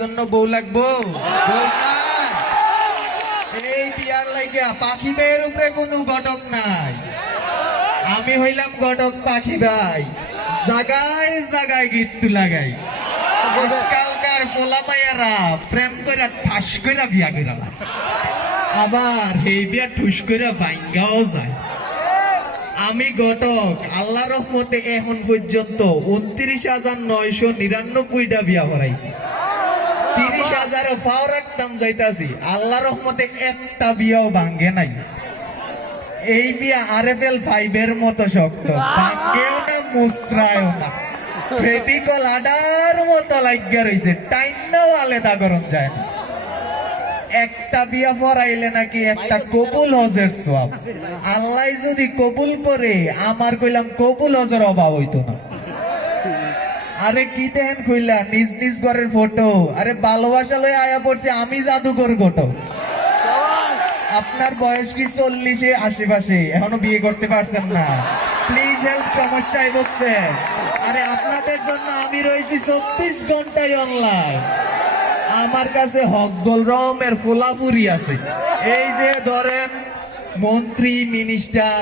জন্য বউ লাগবো? এই বিয়ার লাগিয়া পাখি ভাইয়ের উপরে কোনো ঘটক নাই। আমি হইলাম ঘটক পাখি ভাই। জাগায় জাগায় গিট্টু লাগাই। আজকালকার পোলা পাইয়ারা প্রেম কইরা ঠাস কইরা বিয়া লায়। আবার এই বিয়া ঠুস কইরা বাইঙ্গাও যায়। আমি ঘটক আল্লাহ রহমতে এখন পর্যন্ত উনত্রিশ হাজার নয়শো নিরানব্বইটা বিয়া ভরাইছি। হাজারও পাও রাখতাম যাইতাছি। আল্লাহ রহমতে একটা বিয়াও ভাঙ্গে নাই। এই বিয়া আর এফ এল ফাইভের মতো শক্ত। না না। ফেটিকল আডার মতো লাগিয়া রইছে। টাইনাও আলাদা গরম যায় না। একটা বিয়া পড়াইলে নাকি একটা কবুল হজের সব আল্লাহ যদি কবুল করে, আমার কইলাম কবুল হজের অভাব হইতো না। আরে কি দেখেন কইলা? নিজ নিজ ঘরের ফটো আরে ভালোবাসা লয়ে আয়া পড়ছে, আমি জাদুকর গোটো আপনার বয়স কি চল্লিশে, আশেপাশে? এখনও বিয়ে করতে পারছেন না। প্লিজ হেল্প সমস্যায় বকছে আরে আপনাদের জন্য আমি রয়েছি চব্বিশ ঘন্টায় অনলাইন আমার কাছে হকগোল রমের ফুলাফুরি আছে। এই যে ধরেন, মন্ত্রী মিনিস্টার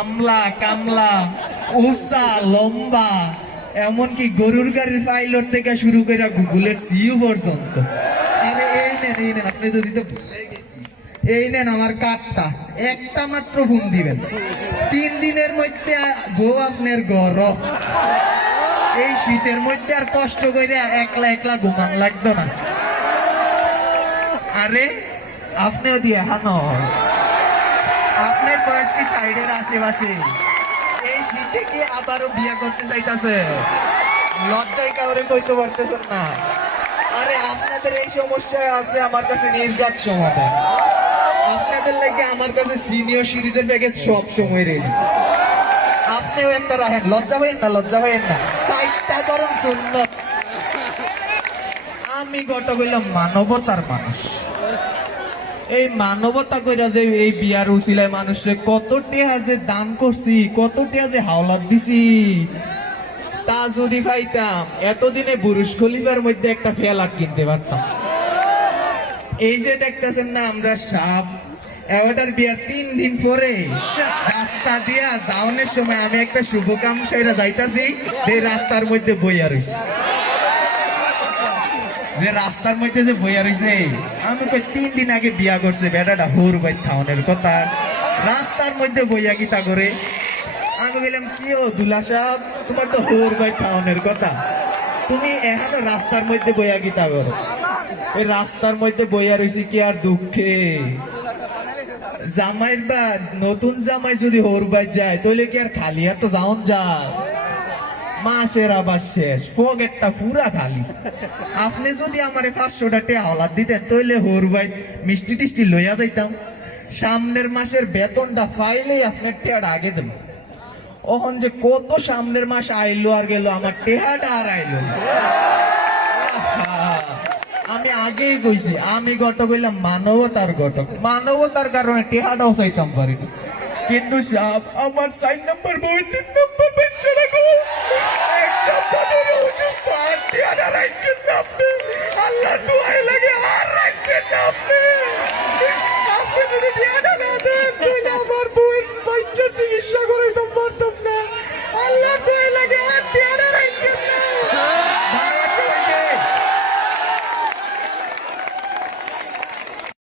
আমলা, কামলা, উষা, লম্বা এমনকি গরুর গাড়ির পাইলট থেকে শুরু করে গুগলের সিইও পর্যন্ত। আরে, এই নেন এই নেন, আপনি যদি তো ভুলে গেছি। এই নেন আমার কার্ডটা। একটা মাত্র ফোন দিবেন। তিন দিনের মধ্যে বউ আপনার গর এই শীতের মধ্যে আর কষ্ট করে একলা একলা ঘুমান লাগতো না। আরে, আপনিও দিয়ে হানো। আপনার বয়স কি সাইডের আশেপাশে? শীতে কি আবারও বিয়ে করতে চাইতাছে লজ্জায় কাউরে কইতে পারতেছেন না। আরে, আপনাদের এই সমস্যায় আছে আমার কাছে নির্গাত সমাধান। আপনাদের লাগে আমার কাছে সিনিয়র সিরিজের প্যাকেজ সব সময় রেডি আপনিও একটা রাখেন। লজ্জা হইেন না, লজ্জা হইেন না। সাইডটা করুন সুন্দর আমি গত কইলাম মানবতার মানুষ। এই মানবতা কইরা যে এই বিয়ার উসিলায় মানুষরে কত টিয়া যে দান করছি কত টিয়া যে হাওলাত দিছি, তা যদি পাইতাম এতদিনে বুরুশ খলিফার মধ্যে একটা ফেলাট কিনতে পারতাম। এই যে দেখতেছেন না আমরা সাপ এবারটার বিয়ার তিন দিন পরে রাস্তা দিয়া যাওনের সময় আমি একটা শুভকাম সেরা যাইতাছি, যে রাস্তার মধ্যে বইয়া রয়েছে যে রাস্তার মধ্যে যে বইয়া রয়েছে আমি কই তিন দিন আগে বিয়া করছে, বেটাটা হোর ভাই থাউনের কথা। রাস্তার মধ্যে বইয়া গীতা করে। আমি বললাম, কি ও দুলা সাহেব? তোমার তো হোর ভাই থাউনের কথা। তুমি এখানে রাস্তার মধ্যে বইয়া গীতা করো। এই রাস্তার মধ্যে বইয়া রয়েছে কি আর দুঃখে? জামাইয়ের বা নতুন জামাই যদি হোর বাই যায় তাহলে কি আর খালি এত যাওন যায়? মাসের আবার শেষ। ফগেরটা পুরা খালি আপনি যদি আমার পাঁচশোটা টে হাওলাত দিতেন তাহলে হোর ভাই মিষ্টি টিষ্টি লইয়া যাইতাম। সামনের মাসের বেতনটা পাইলেই আপনার টেহাটা আগে দেব ওখন যে কত সামনের মাস আইলো আর গেল, আমার টেহাটা আর আইলো আমি আগেই কইছি, আমি গটক হইলাম মানবতার গটক মানবতার কারণে টেহাটাও চাইতাম পারি কিন্তু সাপ আমার সাইন নাম্বার বই তিন নম্বর বেঞ্চে রাখো